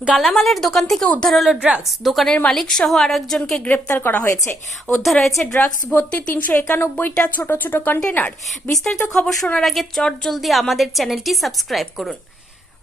গালামালের দোকান থেকে উদ্ধার হলো ড্রাগস। দোকানের মালিক সহ আর একজনকে গ্রেপ্তার করা হয়েছে। উদ্ধার হয়েছে ড্রাগস ভর্তি তিনশো একানব্বইটা ছোট ছোট কন্টেনার। বিস্তারিত খবর শোনার আগে চট জলদি আমাদের চ্যানেলটি সাবস্ক্রাইব করুন।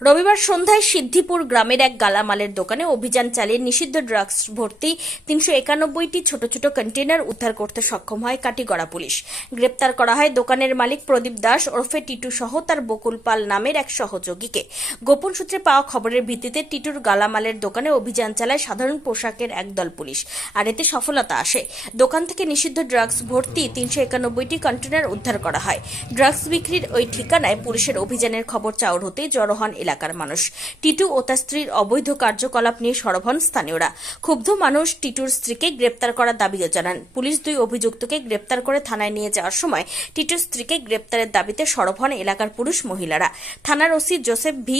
রবিবার সন্ধ্যায় সিদ্ধিপুর গ্রামের এক গালামালের দোকানে অভিযান চালিয়ে নিষিদ্ধ ড্রাগস ভর্তি তিনশো একানব্বইটি ছোট ছোট কন্টেনার উদ্ধার করতে সক্ষম হয় কাটিগড়া পুলিশ। গ্রেপ্তার করা হয় দোকানের মালিক প্রদীপ দাস ওরফে টিটু সহ তার বকুল পাল নামের এক সহযোগীকে। গোপন সূত্রে পাওয়া খবরের ভিত্তিতে টিটুর গালামালের দোকানে অভিযান চালায় সাধারণ পোশাকের একদল পুলিশ, আর এতে সফলতা আসে। দোকান থেকে নিষিদ্ধ ড্রাগস ভর্তি তিনশো একানব্বইটি কন্টেনার উদ্ধার করা হয়। ড্রাগস বিক্রির ওই ঠিকানায় পুলিশের অভিযানের খবর চাউর হতে জড়ো হন এলাকার মানুষ। টিটু ও তার স্ত্রীর অবৈধ কার্যকলাপ নিয়ে সরব হন স্থানীয়রা। ক্ষুব্ধ মানুষ টিটুর স্ত্রীকে গ্রেপ্তার করার দাবিও জানান। পুলিশ দুই অভিযুক্তকে গ্রেপ্তার করে থানায় নিয়ে যাওয়ার সময় টিটুর স্ত্রীকে গ্রেপ্তারের দাবিতে সরব এলাকার পুরুষ মহিলারা। থানার ওসি জোসেফ ভি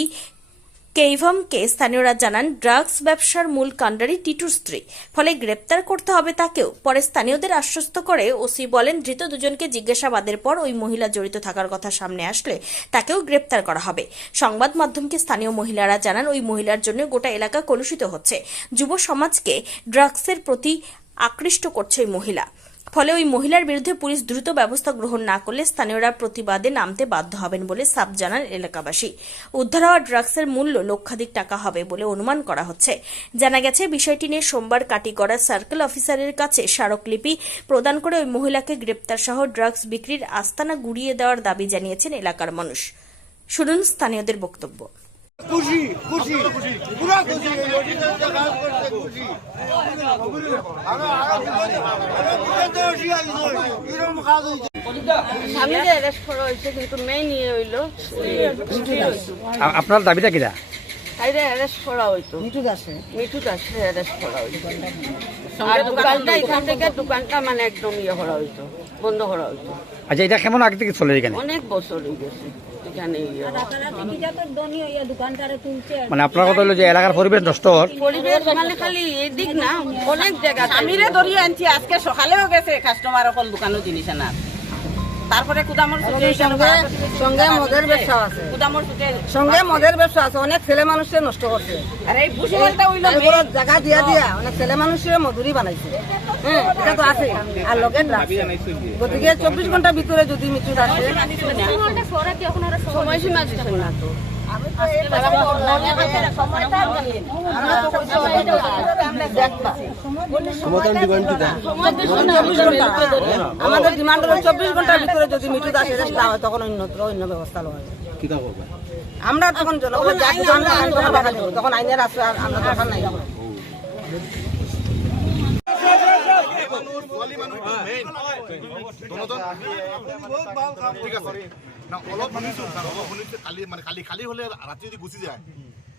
কেইভমকে স্থানীয়রা জানান, ড্রাগস ব্যবসার মূল কাণ্ডারি টিটুর স্ত্রী। ফলে গ্রেপ্তার করতে হবে তাকেও। পরে স্থানীয়দের আশ্বস্ত করে ওসি বলেন, ধৃত দুজনকে জিজ্ঞাসাবাদের পর ওই মহিলা জড়িত থাকার কথা সামনে আসলে তাকেও গ্রেপ্তার করা হবে। সংবাদ মাধ্যমকে স্থানীয় মহিলারা জানান, ওই মহিলার জন্য গোটা এলাকা কলুষিত হচ্ছে। যুব সমাজকে ড্রাগসের প্রতি আকৃষ্ট করছে ওই মহিলা। ফলে ওই মহিলার বিরুদ্ধে পুলিশ দ্রুত ব্যবস্থা গ্রহণ না করলে স্থানীয়রা প্রতিবাদে নামতে বাধ্য হবেন বলে সাব জানান এলাকাবাসী। উদ্ধার হওয়া ড্রাগসের মূল্য লক্ষাধিক টাকা হবে বলে অনুমান করা হচ্ছে। জানা গেছে, বিষয়টি নিয়ে সোমবার কাটিগড়া সার্কেল অফিসারের কাছে স্মারকলিপি প্রদান করে ওই মহিলাকে গ্রেপ্তার সহ ড্রাগস বিক্রির আস্তানা গুড়িয়ে দেওয়ার দাবি জানিয়েছেন এলাকার মানুষ। শুনুন স্থানীয়দের বক্তব্য। খুশি খুশি পুরা খুশি আপনার দাবিটা কিরা তাইরে অ্যারেস্ট করা হইতো মিঠু দাসে মিঠু দাসে অ্যারেস্ট করা হইতো আর দোকানটা এখান থেকে দোকানটা মানে একদম ইয়ে করা হইতো বন্ধ করা হইতো। আচ্ছা এটা কেমন আগে থেকে চলে এখানে? অনেক বছর হয়ে গেছে। এখানে। মানে আপনার কথা হলো যে এলাকার পরিবেশ নষ্ট। পরিবেশ মানে খালি এদিক না অনেক জায়গা আমিরে ধরিয়ে আনছি আজকে সকালেও গেছে কাস্টমার অকল দোকানও জিনিস আনার। তারপরে কুদামর সঙ্গে মদের ব্যবসা আছে। কুদামর সঙ্গে মদের ব্যবসা আছে। অনেক ছেলে মানুষের নষ্ট করছে। আরে এই বুসিমালটা হইল জায়গা দিয়া দিয়া অনেক ছেলে মানুষের মজুরি বানাইছে। হ্যাঁ এটা তো আছে। আর লগে গতিকে চব্বিশ ঘণ্টার ভিতরে যদি মৃত্যু আসে সময়সীমা না তো আমাদের ডিমান্ড হলো চব্বিশ ঘণ্টার ভিতরে যদি মৃত্যু আসে রেস্ট না হয় তখন অন্যত্র অন্য ব্যবস্থা হবে আমরা তখন তখন আইনের আছে আর আমরা দরকার নাই। ঠিক আছে। অলপ শুনিছো অলপ শুনিছো। কালি মানে কালি খালি হলে ৰাতি যদি গুচি যায়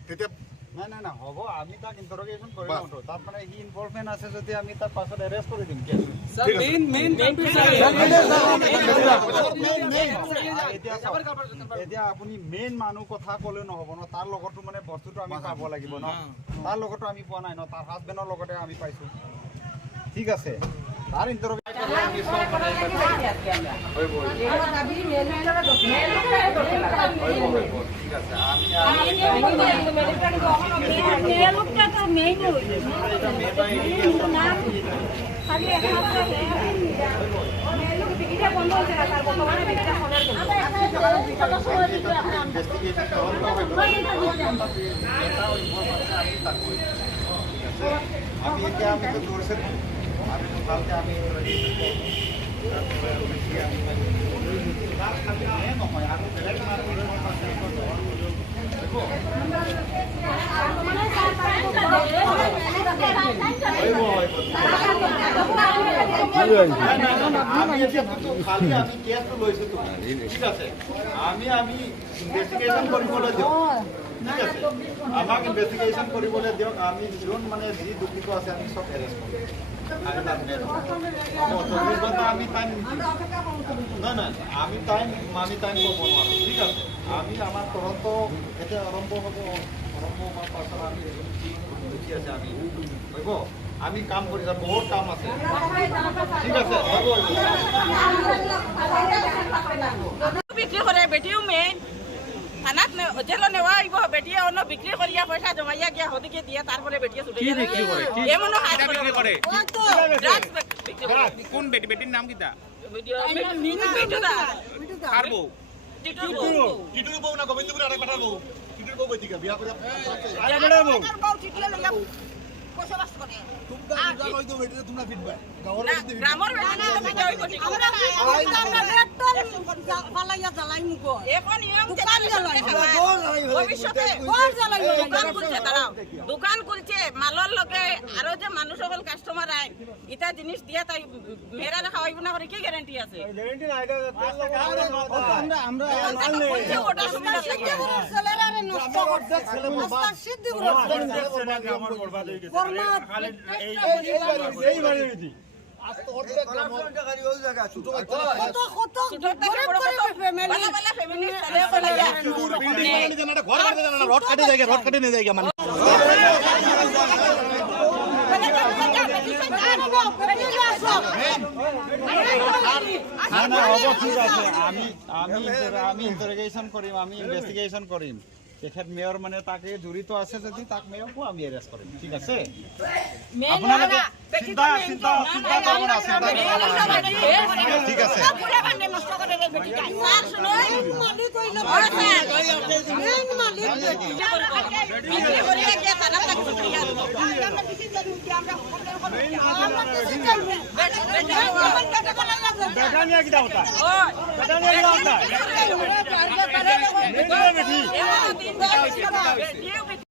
তেতিয়া নাই নাই নাই হ'ব আমি তাক ইণ্টাৰগেশ্যন কৰি বাহ। লওঁ তাত মানে সি ইনভলভমেণ্ট আছে যদি আমি তাৰ পাছত এৰেষ্ট কৰি দিম এতিয়া আপুনি মেইন মানুহ কথা ক'লে নহ'ব ন তাৰ লগতো মানে বস্তুটো আমি পাব লাগিব ন তাৰ লগতো আমি পোৱা নাই ন তাৰ হাজবেণ্ডৰ লগতে আমি পাইছোঁ ঠিক আছে আমি এতিয়া আমি তো। আছে আমি আমি ইনভেষ্টিগেশ্যন কৰিবলৈ দিওঁ ঠিক আছে আমাক ইনভেষ্টিগেশ্যন কৰিবলৈ দিয়ক আমি যোন মানে যি দুখিত আছে আমি চব এৰেষ্ট কৰিম আমি ঠিক আছে আমি আমাৰ তদন্ত এতিয়া আৰম্ভ হ'ব আৰম্ভ হোৱাৰ আমি কাম কৰি যাম বহুত কাম আছে ঠিক আছে হ'ব থানাত নে- জেলো নেওয়া আইব বেটিয়ে অন্য বিক্রি করিয়া পয়সা জমাইয়া গিয়া হদিকে দিয়ে তারপরে বেটিয়ে ছুটে কি বিক্রি করে এমন হাত বিক্রি করে ড্রাগস বিক্রি করে কোন বেটি বেটির নাম কিটা মিনু মিনু দা কার বউ টিটুর বউ। বউ না গোবিন্দপুরে আরেক পাঠাবো টিটুর বউ কইতিকা বিয়া করে আরে না, গ্রামের বেটি জেনারেশন ভবিষ্যতে দোকান খুলছে মালর লগে আরও যে মানুষ সকল কাস্টমার আয় ইটা জিনিস দিয়া তাই মেয়েরা খাওয়াইব না করে কি গ্যারান্টি আছে? খুলছে, রড কাটে রড কাটে নিয়ে মানে না না হ'ব ঠিক আছে আমি আমি আমি ইন্টারোগেশন কৰিম আমি ইনভেষ্টিগেশ্যন কৰিম তেখেত মেয়ৰ মানে তাকে জড়িত আছে যদি তাক মেয়ৰকো আমি এৰেষ্ট কৰিম ঠিক আছে? আপোনালোকে চিন্তা চিন্তা চিন্তা কৰিব না চিন্তা ঠিক আছে। গিয়া তারা তাকে ছুটিয়া দিব। ওই। এমন